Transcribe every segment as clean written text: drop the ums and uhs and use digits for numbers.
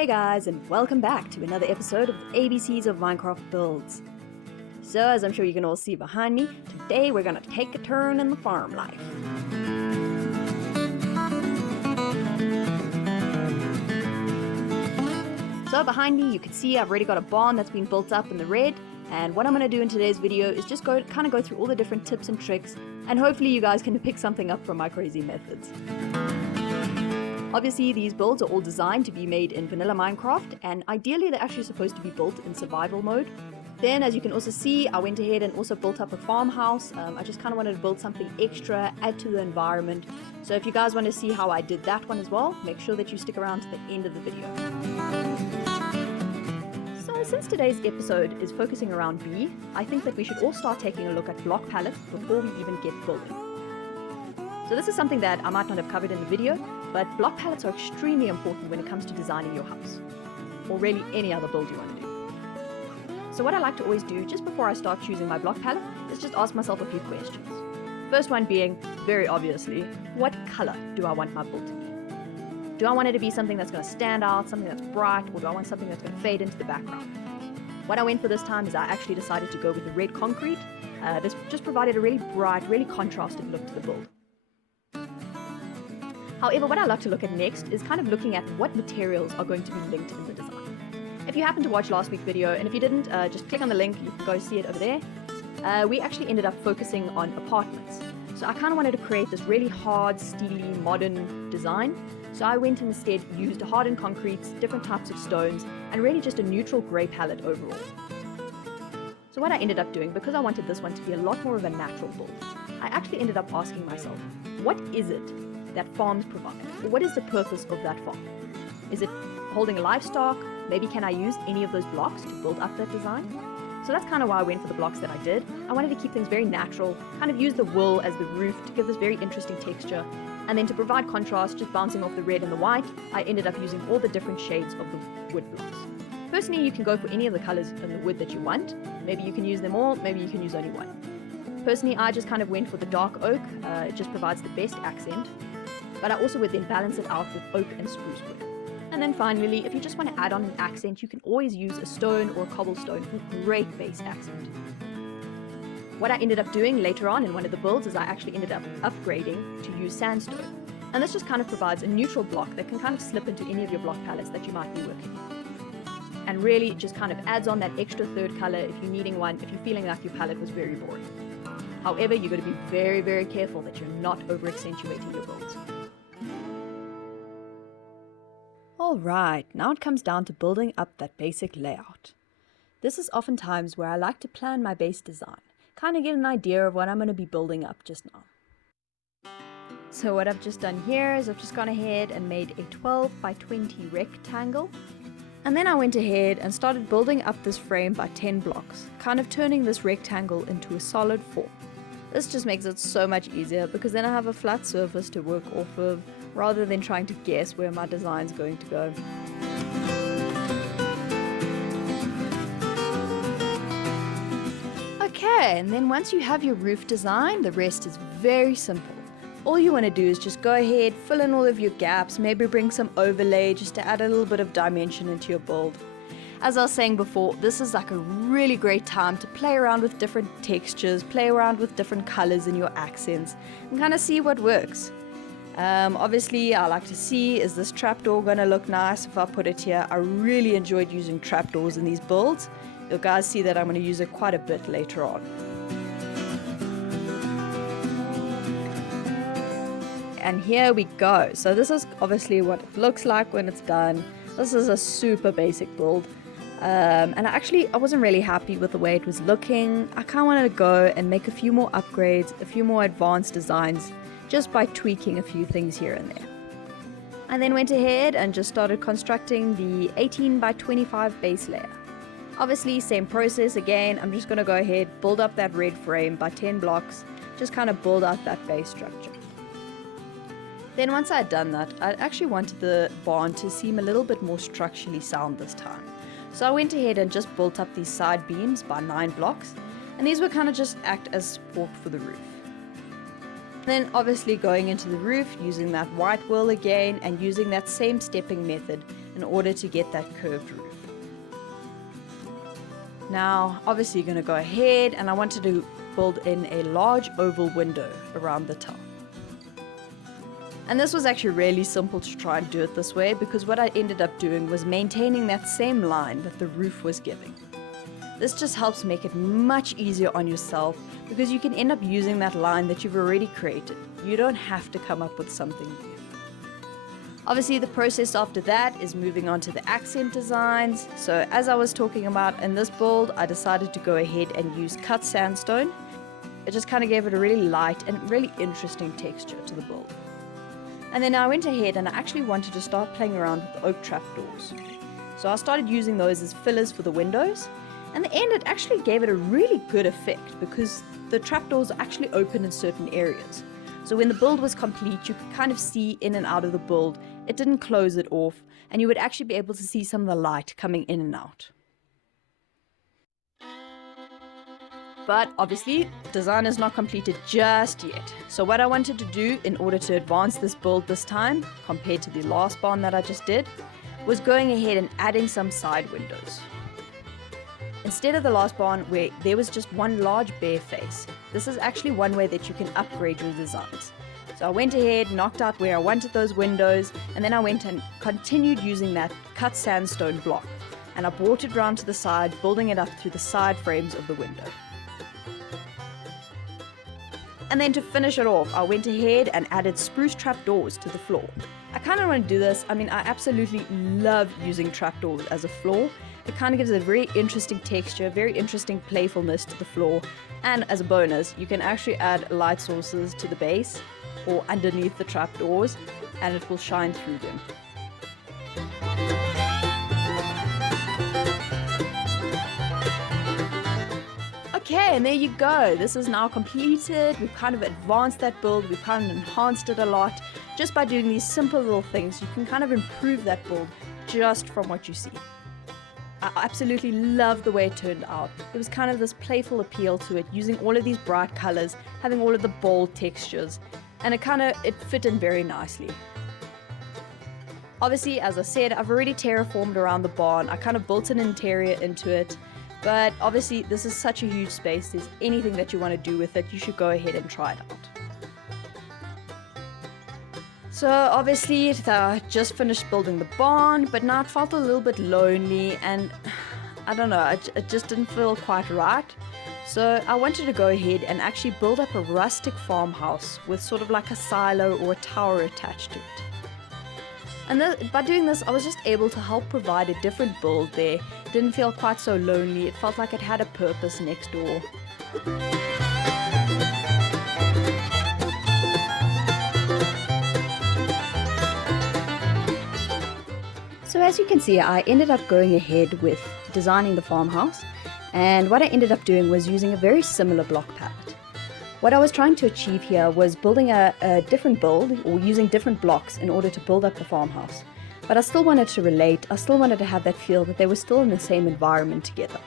Hey guys, and welcome back to another episode of the ABCs of Minecraft Builds. So, as I'm sure you can all see behind me, today we're gonna take a turn in the farm life. So behind me you can see I've already got a barn that's been built up in the red, and what I'm gonna do in today's video is just go through all the different tips and tricks, and hopefully you guys can pick something up from my crazy methods. Obviously, these builds are all designed to be made in vanilla Minecraft, and ideally they're actually supposed to be built in survival mode. Then, as you can also see, I went ahead and also built up a farmhouse. I just kind of wanted to build something extra, add to the environment. So if you guys want to see how I did that one as well, make sure that you stick around to the end of the video. So since today's episode is focusing around B, I think that we should all start taking a look at block palettes before we even get building. So this is something that I might not have covered in the video, but block palettes are extremely important when it comes to designing your house, or really any other build you want to do. So what I like to always do just before I start choosing my block palette is just ask myself a few questions. First one being, very obviously, what color do I want my build to be? Do I want it to be something that's going to stand out, something that's bright, or do I want something that's going to fade into the background? What I went for this time is I actually decided to go with the red concrete. This just provided a really bright, really contrasted look to the build. However, what I like to look at next is kind of looking at what materials are going to be linked in the design. If you happened to watch last week's video, and if you didn't, just click on the link, you can go see it over there. We actually ended up focusing on apartments. So I kind of wanted to create this really hard, steely, modern design. So I went and instead used hardened concretes, different types of stones, and really just a neutral grey palette overall. So what I ended up doing, because I wanted this one to be a lot more of a natural build, I actually ended up asking myself, what is it that farms provide? What is the purpose of that farm? Is it holding livestock? Maybe can I use any of those blocks to build up that design? So that's kind of why I went for the blocks that I did. I wanted to keep things very natural, kind of use the wool as the roof to give this very interesting texture, and then to provide contrast, just bouncing off the red and the white, I ended up using all the different shades of the wood blocks. Personally, you can go for any of the colors in the wood that you want. Maybe you can use them all, maybe you can use only one. Personally, I just kind of went for the dark oak. It just provides the best accent. But I also would then balance it out with oak and spruce wood. And then finally, if you just want to add on an accent, you can always use a stone or a cobblestone with great base accent. What I ended up doing later on in one of the builds is I actually ended up upgrading to use sandstone. And this just kind of provides a neutral block that can kind of slip into any of your block palettes that you might be working with. And really, it just kind of adds on that extra third color if you're needing one, if you're feeling like your palette was very boring. However, you've got to be very, very careful that you're not over-accentuating your builds. Alright, now it comes down to building up that basic layout. This is oftentimes where I like to plan my base design, kind of get an idea of what I'm going to be building up just now. So what I've just done here is I've just gone ahead and made a 12 by 20 rectangle. And then I went ahead and started building up this frame by 10 blocks, kind of turning this rectangle into a solid form. This just makes it so much easier because then I have a flat surface to work off of rather than trying to guess where my design's going to go. Okay, and then once you have your roof design, the rest is very simple. All you want to do is just go ahead, fill in all of your gaps, maybe bring some overlay just to add a little bit of dimension into your build. As I was saying before, this is like a really great time to play around with different textures, play around with different colors in your accents, and kind of see what works. Obviously, I like to see, is this trapdoor going to look nice if I put it here? I really enjoyed using trapdoors in these builds. You'll guys see that I'm going to use it quite a bit later on. And here we go. So this is obviously what it looks like when it's done. This is a super basic build. And I wasn't really happy with the way it was looking. I kind of wanted to go and make a few more upgrades, a few more advanced designs, just by tweaking a few things here and there. I then went ahead and just started constructing the 18 by 25 base layer. Obviously, same process again. I'm just going to go ahead, build up that red frame by 10 blocks, just kind of build out that base structure. Then once I had done that, I actually wanted the barn to seem a little bit more structurally sound this time. So I went ahead and just built up these side beams by 9 blocks, and these would kind of just act as support for the roof. Then obviously going into the roof, using that white wool again and using that same stepping method in order to get that curved roof. Now, obviously you're going to go ahead, and I wanted to build in a large oval window around the top. And this was actually really simple to try and do it this way, because what I ended up doing was maintaining that same line that the roof was giving. This just helps make it much easier on yourself, because you can end up using that line that you've already created. You don't have to come up with something new. Obviously, the process after that is moving on to the accent designs. So as I was talking about in this build, I decided to go ahead and use cut sandstone. It just kind of gave it a really light and really interesting texture to the build. And then I went ahead and I actually wanted to start playing around with the oak trapdoors. So I started using those as fillers for the windows. And in the end, it actually gave it a really good effect, because the trapdoors actually open in certain areas. So when the build was complete, you could kind of see in and out of the build. It didn't close it off, and you would actually be able to see some of the light coming in and out. But obviously, design is not completed just yet. So what I wanted to do in order to advance this build this time, compared to the last barn that I just did, was going ahead and adding some side windows. Instead of the last barn where there was just one large bare face, this is actually one way that you can upgrade your designs. So I went ahead, knocked out where I wanted those windows, and then I went and continued using that cut sandstone block. And I brought it round to the side, building it up through the side frames of the window. And then to finish it off, I went ahead and added spruce trapdoors to the floor. I kind of want to do this. I mean, I absolutely love using trapdoors as a floor. It kind of gives a very interesting texture, very interesting playfulness to the floor. And as a bonus, you can actually add light sources to the base or underneath the trapdoors, and it will shine through them. Okay, and there you go. This is now completed. We've kind of advanced that build. We've kind of enhanced it a lot. Just by doing these simple little things, you can kind of improve that build just from what you see. I absolutely love the way it turned out. There was kind of this playful appeal to it, using all of these bright colors, having all of the bold textures, and it fit in very nicely. Obviously, as I said, I've already terraformed around the barn. I kind of built an interior into it, but obviously this is such a huge space. There's anything that you want to do with it, you should go ahead and try it out. So obviously I just finished building the barn, but now it felt a little bit lonely, and I don't know, it just didn't feel quite right. So I wanted to go ahead and actually build up a rustic farmhouse with sort of like a silo or a tower attached to it. And by doing this, I was just able to help provide a different build there. It didn't feel quite so lonely. It felt like it had a purpose next door. So as you can see, I ended up going ahead with designing the farmhouse, and what I ended up doing was using a very similar block palette. What I was trying to achieve here was building a different build, or using different blocks in order to build up the farmhouse. But I still wanted to relate, I still wanted to have that feel that they were still in the same environment together.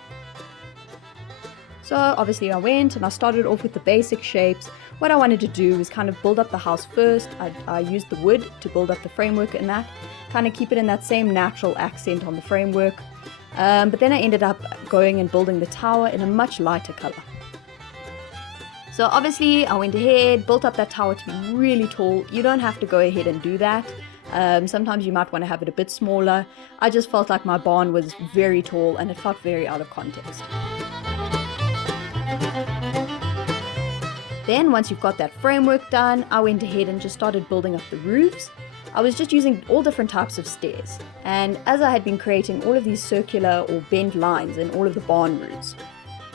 So obviously I went and I started off with the basic shapes. What I wanted to do was kind of build up the house first. I used the wood to build up the framework and that, kind of keep it in that same natural accent on the framework. But then I ended up going and building the tower in a much lighter color. So obviously I went ahead, built up that tower to be really tall. You don't have to go ahead and do that. Sometimes you might want to have it a bit smaller. I just felt like my barn was very tall and it felt very out of context. Then once you've got that framework done, I went ahead and just started building up the roofs. I was just using all different types of stairs, and as I had been creating all of these circular or bent lines in all of the barn roofs.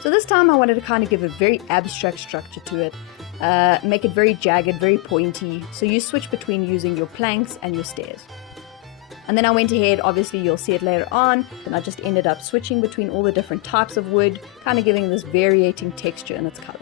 So this time I wanted to kind of give a very abstract structure to it, make it very jagged, very pointy, so you switch between using your planks and your stairs. And then I went ahead, obviously you'll see it later on, and I just ended up switching between all the different types of wood, kind of giving this variating texture in its color.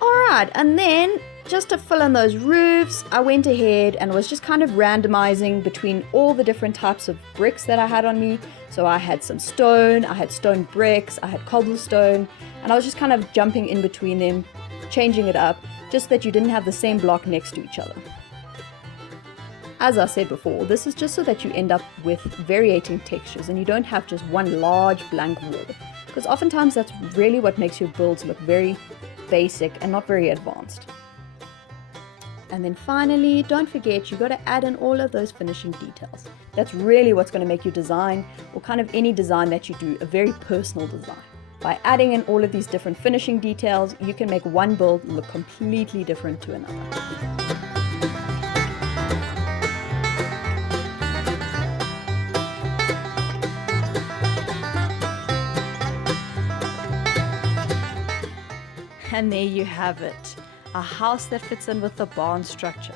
Alright, and then just to fill in those roofs, I went ahead and was just kind of randomizing between all the different types of bricks that I had on me. So I had some stone, I had stone bricks, I had cobblestone, and I was just kind of jumping in between them, changing it up, just so that you didn't have the same block next to each other. As I said before, this is just so that you end up with variating textures and you don't have just one large blank wall, because oftentimes that's really what makes your builds look very basic and not very advanced. And then finally, don't forget, you got to add in all of those finishing details. That's really what's going to make your design, or kind of any design that you do, a very personal design. By adding in all of these different finishing details, you can make one build look completely different to another. And there you have it, a house that fits in with the barn structure.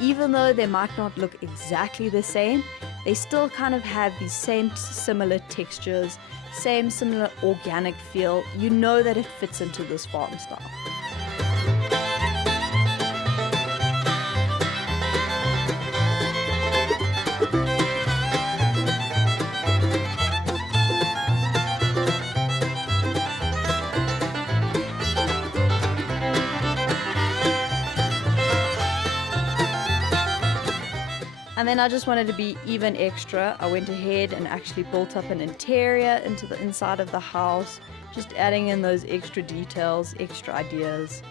Even though they might not look exactly the same, they still kind of have these same similar textures, same similar organic feel. You know that it fits into this farm style. And then I just wanted to be even extra. I went ahead and actually built up an interior into the inside of the house, just adding in those extra details, extra ideas.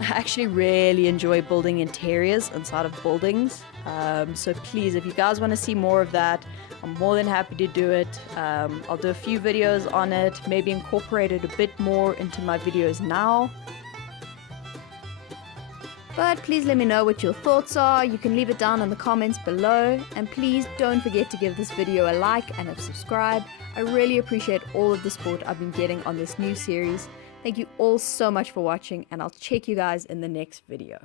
I actually really enjoy building interiors inside of buildings. So please, if you guys want to see more of that, I'm more than happy to do it. I'll do a few videos on it, maybe incorporate it a bit more into my videos now. But please let me know what your thoughts are. You can leave it down in the comments below. And please don't forget to give this video a like and a subscribe. I really appreciate all of the support I've been getting on this new series. Thank you all so much for watching, and I'll check you guys in the next video.